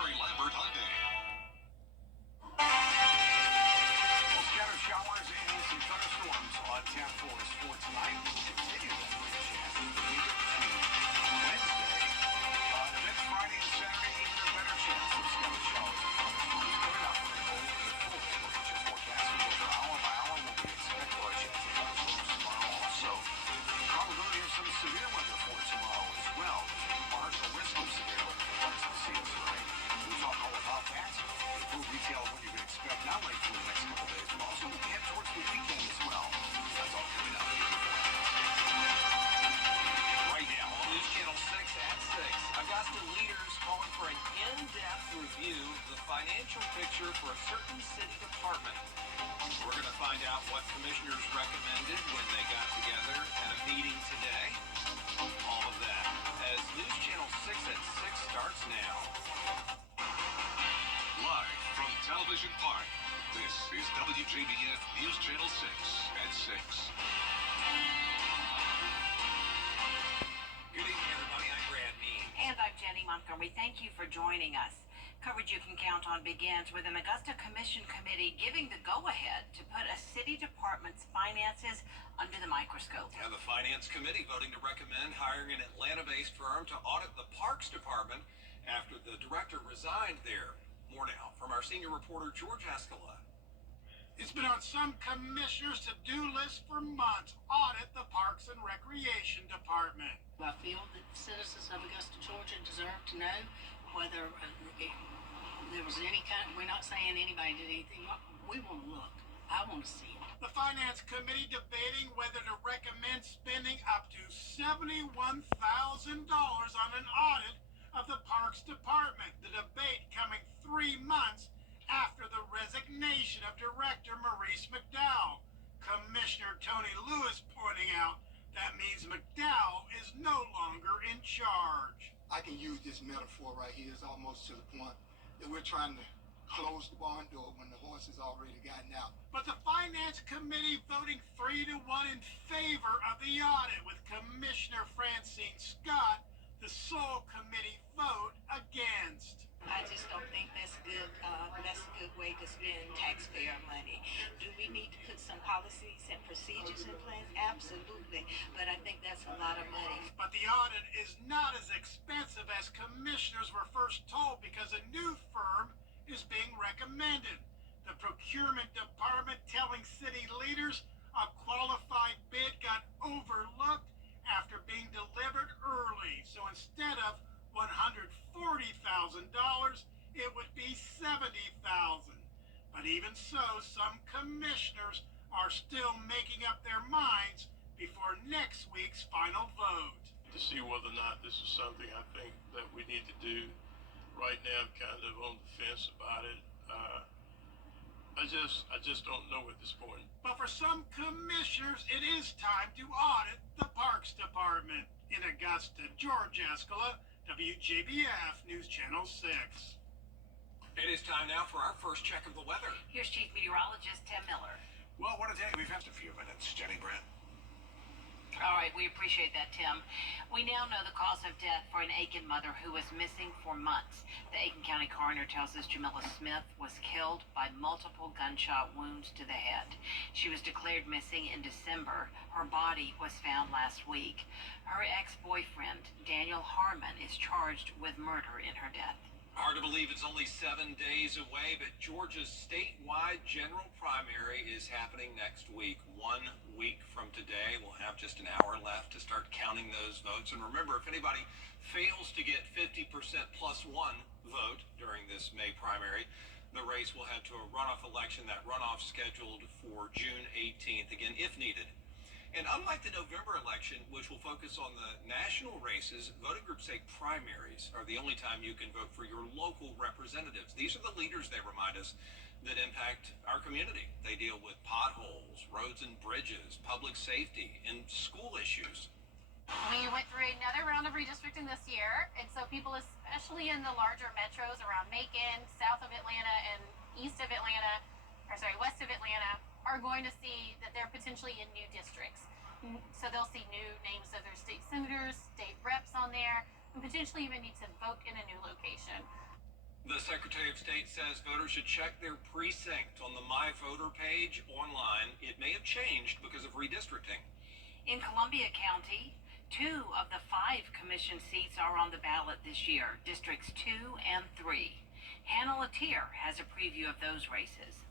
Mary Lambert Hyundai. Well, scattered showers and some thunderstorms on tap for us for tonight. We'll continue that rain chance as we move into Wednesday. And then Friday and Saturday, even a better chance of scattered showers and thunderstorms. Coming up, we're going to go over the full temperature forecast. We go for hour by hour what we expect for our chance of thunderstorms tomorrow. Also, probability of some severe weather for tomorrow as well. Marginal risk of severe weather for parts of the CSRA. We'll talk all about that. In full detail of what you can expect not only for the next couple days, but also head towards the weekend as well. That's all coming up. Right now on News Channel 6 at 6, Augusta leaders calling for an in-depth review of the financial picture for a certain city department. We're going to find out what commissioners recommended when they got together at a meeting today. All of that as News Channel 6 at 6 starts now. Live from Television Park, this is WJBF News Channel 6 at 6. Good evening, everybody. I'm Brad Mean. And I'm Jenny Montgomery. Thank you for joining us. Coverage you can count on begins with an Augusta Commission Committee giving the go-ahead to put a city department's finances under the microscope. And the Finance Committee voting to recommend hiring an Atlanta-based firm to audit the Parks Department after the director resigned there. More now from our senior reporter, George Escala. It's been on some commissioners' to-do list for months. Audit the Parks and Recreation Department. I feel that citizens of Augusta, Georgia deserve to know whether there was any kind, we're not saying anybody did anything wrong. We want to look. I want to see it. The Finance Committee debating whether to recommend spending up to $71,000 on an audit of the Parks Department. The debate coming 3 months after the resignation of Director Maurice McDowell. Commissioner Tony Lewis pointing out that means McDowell is no longer in charge. I can use this metaphor right here. It's almost to the point that we're trying to close the barn door when the horse has already gotten out. But the Finance Committee voting 3-1 in favor of the audit, with Commissioner Francine Scott, the sole committee vote against. I just don't think that's good. That's a good way to spend taxpayer money. Do we need to put some policies and procedures in place? Absolutely. But I think that's a lot of money. But the audit is not as expensive as commissioners were first told because a new firm is being recommended. The procurement department telling city leaders a qualified bid got overlooked after being delivered early. So instead of $140,000, it would be $70,000. But even so, some commissioners are still making up their minds before next week's final vote. To see whether or not this is something I think that we need to do. Right now, I'm kind of on the fence about it. I just don't know at this point. But for some commissioners, it is time to audit the Parks Department. In Augusta, George Escala, WJBF News Channel 6. It is time now for our first check of the weather. Here's Chief Meteorologist Tim Miller. Well, what a day. We've had a few minutes. Jenny, Brent. All right, we appreciate that, Tim. We now know the cause of death for an Aiken mother who was missing for months. The Aiken County coroner tells us Jamila Smith was killed by multiple gunshot wounds to the head. She was declared missing in December. Her body was found last week. Her ex-boyfriend, Daniel Harmon, is charged with murder in her death. Hard to believe it's only 7 days away, but Georgia's statewide general primary is happening next week. 1 week from today, we'll have just an hour left to start counting those votes. And remember, if anybody fails to get 50% plus one vote during this May primary, the race will head to a runoff election. That runoff scheduled for June 18th, again, if needed. And unlike the November election, which will focus on the national races, voting groups say primaries are the only time you can vote for your local representatives. These are the leaders, they remind us, that impact our community. They deal with potholes, roads and bridges, public safety, and school issues. We went through another round of redistricting this year, and so people, especially in the larger metros around Macon, south of Atlanta, and west of Atlanta, are going to see that they're potentially in new districts. So they'll see new names of their state senators, state reps on there, and potentially even need to vote in a new location. The Secretary of State says voters should check their precinct on the My Voter page online. It may have changed because of redistricting. In Columbia County, 2 of the 5 commission seats are on the ballot this year, Districts 2 and 3. Hannah Latier has a preview of those races.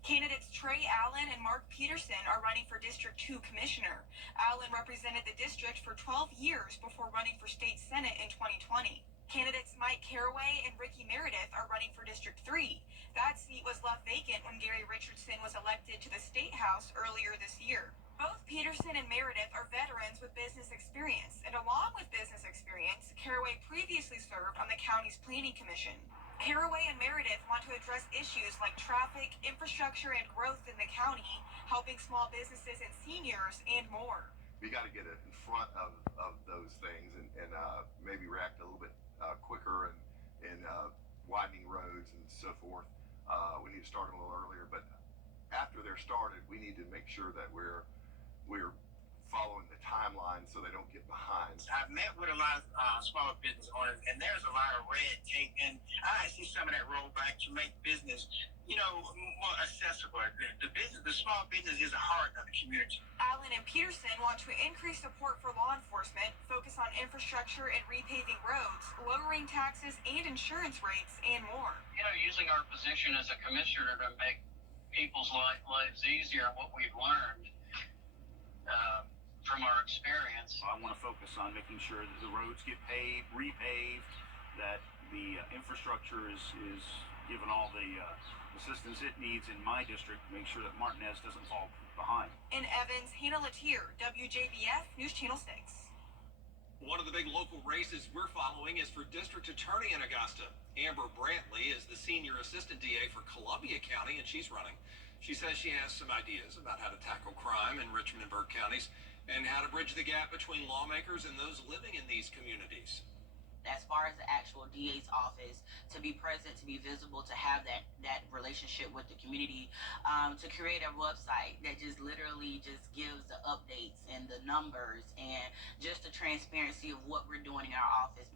Candidates Trey Allen and Mark Peterson are running for District 2 Commissioner. Allen represented the district for 12 years before running for State Senate in 2020. Candidates Mike Caraway and Ricky Meredith are running for District 3. That seat was left vacant when Gary Richardson was elected to the State House earlier this year. Both Peterson and Meredith are veterans with business experience, and along with business experience, Caraway previously served on the county's Planning Commission. Caraway and Meredith want to address issues like traffic, infrastructure, and growth in the county, helping small businesses and seniors, and more. We got to get in front of those things and maybe react a little bit quicker and widening roads and so forth. We need to start a little earlier, but after they're started, we need to make sure that we're following the timeline so they don't get behind. I've met with a lot of small business owners, and there's a lot of red tape, and I see some of that roll back to make business, more accessible. The small business is the heart of the community. Allen and Peterson want to increase support for law enforcement, focus on infrastructure and repaving roads, lowering taxes and insurance rates, and more. Using our position as a commissioner to make people's lives easier, what we've learned from our experience. I want to focus on making sure that the roads get paved, repaved, that the infrastructure is given all the assistance it needs in my district to make sure that Martinez doesn't fall behind. In Evans, Hannah Latier, WJBF News Channel 6. One of the big local races we're following is for District Attorney in Augusta. Amber Brantley is the Senior Assistant DA for Columbia County, and she's running. She says she has some ideas about how to tackle crime in Richmond and Burke counties and how to bridge the gap between lawmakers and those living in these communities. As far as the actual DA's office, to be present, to be visible, to have that relationship with the community, to create a website that just literally just gives the updates and the numbers and just the transparency of what we're doing in our office.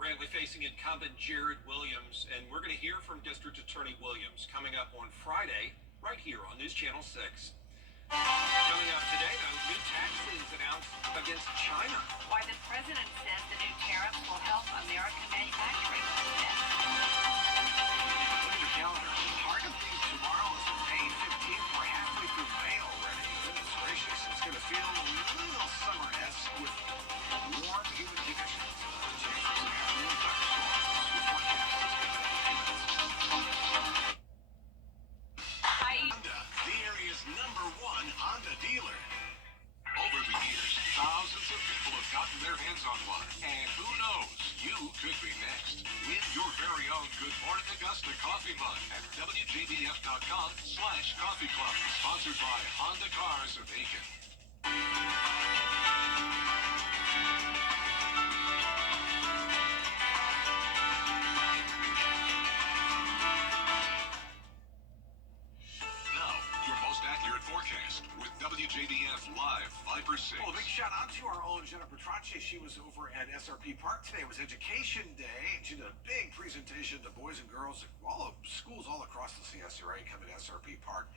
Brantley facing incumbent Jared Williams, and we're going to hear from District Attorney Williams coming up on Friday right here on News Channel 6. Coming up today, though, new taxes announced against China. Why the president says the new tariffs will help American manufacturing. Look at the calendar. Hard to believe tomorrow is May 15th. We're halfway through May already. Goodness gracious. It's going to feel a little summer-esque with warm, humid conditions. Chance for some afternoon thunderstorms. The forecast is going to be Honda, the area's #1 Honda dealer. Over the years, thousands of people have gotten their hands on one. And who knows, you could be next. Win your very own Good Morning Augusta coffee mug at WJBF.com/coffee club. Sponsored by Honda Cars of Aiken. Forecast with WJBF Live 5%. Well, a big shout out to our own Jenna Petrache. She was over at SRP Park today. It was Education Day. She did a big presentation to boys and girls, all of schools all across the CSRA coming to SRP Park.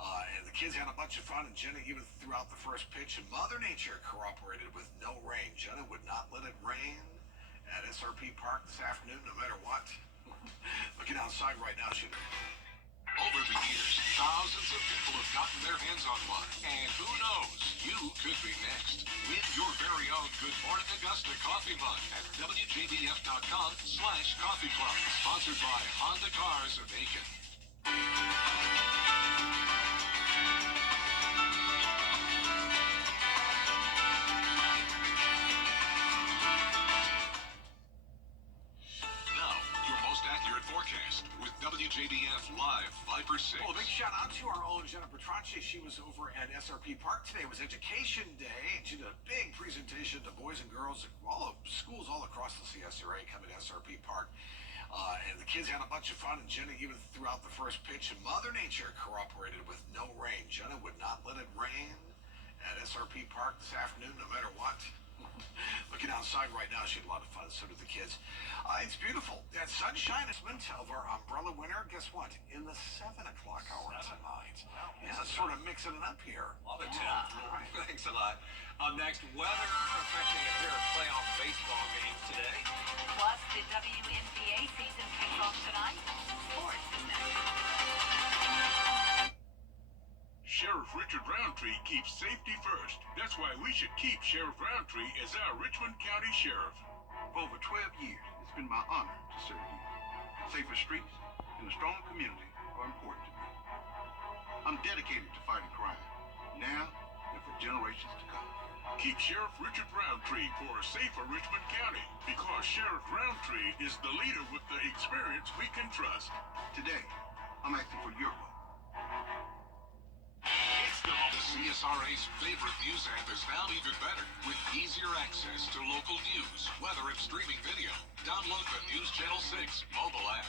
And the kids had a bunch of fun, and Jenna even threw out the first pitch, and Mother Nature cooperated with no rain. Jenna would not let it rain at SRP Park this afternoon, no matter what. Looking outside right now, she... Over the years, thousands of people have gotten their hands on one. And who knows, you could be next. Win your very own Good Morning Augusta coffee mug at WJBF.com/coffee club. Sponsored by Honda Cars of Aiken. Forecast with WJBF Live 5%. Well, a big shout out to our own Jenna Petrache. She was over at SRP Park today. It was Education Day. She did a big presentation to boys and girls, all of schools all across the CSRA coming to SRP Park. And the kids had a bunch of fun, and Jenna even threw out the first pitch, and Mother Nature cooperated with no rain. Jenna would not let it rain at SRP Park this afternoon, no matter what. Looking outside right now, she had a lot of fun. So did the kids. It's beautiful. That sunshine is meant of our umbrella winter. Guess what? In the 7 o'clock hour tonight. Wow. Yeah, sort of mixing it up here. Love it, Tim. All right. Thanks a lot. Up next, weather affecting a pair of playoff baseball games today. Plus, the WNBA season kicks off tonight. Sports is next. Sheriff Richard Roundtree keeps safety first. That's why we should keep Sheriff Roundtree as our Richmond County Sheriff. For over 12 years, it's been my honor to serve you. Safer streets and a strong community are important to me. I'm dedicated to fighting crime, now and for generations to come. Keep Sheriff Richard Roundtree for a safer Richmond County, because Sheriff Roundtree is the leader with the experience we can trust. Today, I'm asking for your vote. It's the CSRA's favorite news app is now even better with easier access to local news, weather, and streaming video. Download the News Channel 6 mobile app.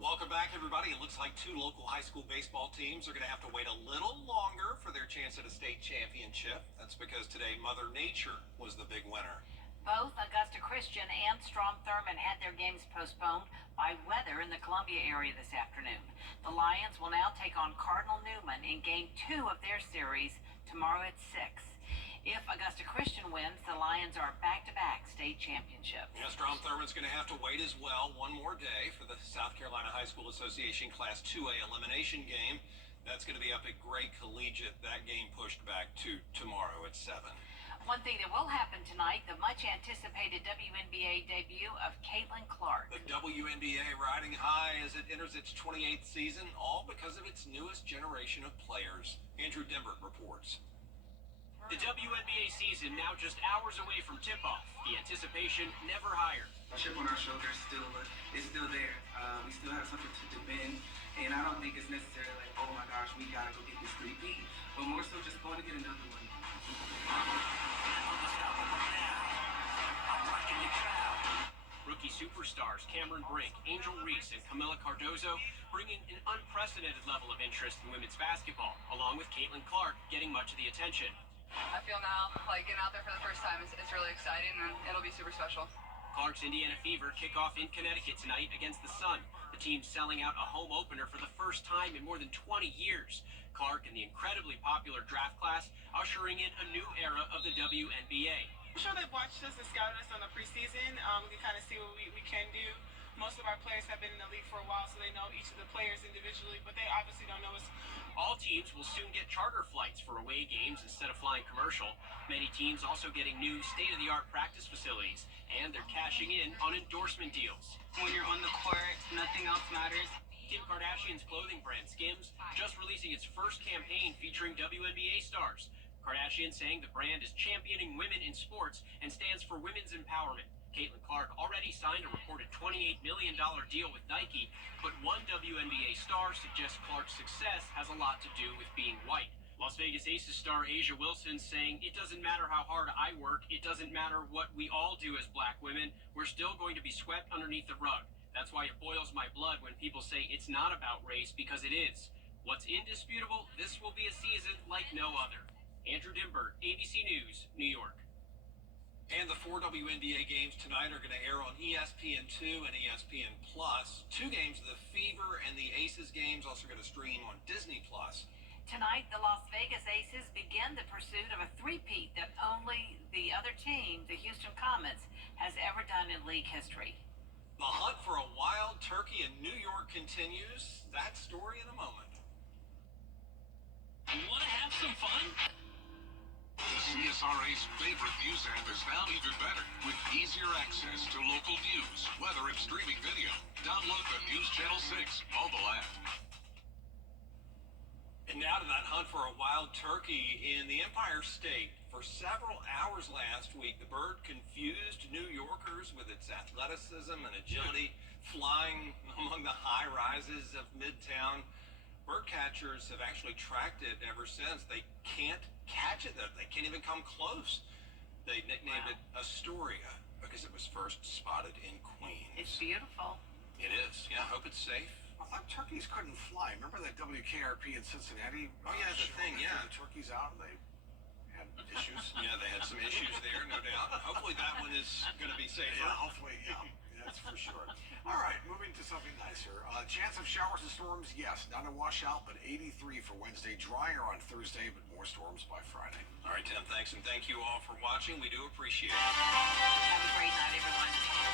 Welcome back, everybody. It looks like two local high school baseball teams are going to have to wait a little longer for their chance at a state championship. That's because today Mother Nature was the big winner. Both Augusta Christian and Strom Thurmond had their games postponed by weather in the Columbia area this afternoon. The Lions will now take on Cardinal Newman in Game 2 of their series tomorrow at 6. If Augusta Christian wins, the Lions are back-to-back state championship. Yeah, Strom Thurmond's going to have to wait as well one more day for the South Carolina High School Association Class 2A elimination game. That's going to be up at Gray Collegiate. That game pushed back to tomorrow at 7. One thing that will happen tonight, the much-anticipated WNBA debut of Caitlin Clark. The WNBA riding high as it enters its 28th season, all because of its newest generation of players. Andrew Dimbert reports. The WNBA season now just hours away from tip-off. The anticipation never higher. A chip on our shoulder is still there. We still have something to defend, and I don't think it's necessarily like, oh my gosh, we gotta go get this three-peat, but more so just going to get another one. Rookie superstars Cameron Brink, Angel Reese, and Camila Cardozo bringing an unprecedented level of interest in women's basketball, along with Caitlin Clark getting much of the attention. I feel now like getting out there for the first time, it's really exciting, and it'll be super special. Clark's Indiana Fever kick off in Connecticut tonight against the Sun. The team selling out a home opener for the first time in more than 20 years. Clark and the incredibly popular draft class ushering in a new era of the WNBA. I'm sure they've watched us and scouted us on the preseason. We can kind of see what we can do. Most of our players have been in the league for a while, so they know each of the players individually, but they obviously don't know us. All teams will soon get charter flights for away games instead of flying commercial. Many teams also getting new state-of-the-art practice facilities, and they're cashing in on endorsement deals. When you're on the court, nothing else matters. Kim Kardashian's clothing brand Skims just releasing its first campaign featuring WNBA stars. Kardashian saying the brand is championing women in sports and stands for women's empowerment. Caitlin Clark already signed a reported $28 million deal with Nike, but one WNBA star suggests Clark's success has a lot to do with being white. Las Vegas Aces star Asia Wilson saying, "It doesn't matter how hard I work, it doesn't matter what we all do as black women, we're still going to be swept underneath the rug. That's why it boils my blood when people say it's not about race, because it is. What's indisputable, this will be a season like no other." Andrew Dimbert, ABC News, New York. And the 4 WNBA games tonight are going to air on ESPN2 and ESPN+. 2 games of the Fever and the Aces games also going to stream on Disney+. Tonight, the Las Vegas Aces begin the pursuit of a three-peat that only the other team, the Houston Comets, has ever done in league history. The hunt for a wild turkey in New York continues. That story in a moment. Want to have some fun? The CSRA's favorite news app is now even better with easier access to local news, weather, and streaming video. Download the News Channel 6 mobile app. And now to that hunt for a wild turkey in the Empire State. For several hours last week, the bird confused New Yorkers with its athleticism and agility, flying among the high rises of Midtown. Bird catchers have actually tracked it ever since. They can't catch it, though. They can't even come close. They nicknamed it Astoria because it was first spotted in Queens. It's beautiful. It is. Yeah, I hope it's safe. I thought turkeys couldn't fly. Remember that WKRP in Cincinnati? Oh, yeah, the thing, yeah. The turkeys out, they had issues. Yeah, they had some issues there, no doubt. Hopefully that one is going to be safer. Yeah, hopefully, yeah. That's for sure. All right, moving to something nicer. Chance of showers and storms, yes. Not a washout, but 83 for Wednesday. Drier on Thursday, but more storms by Friday. All right, Tim, thanks, and thank you all for watching. We do appreciate it. Have a great night, everyone.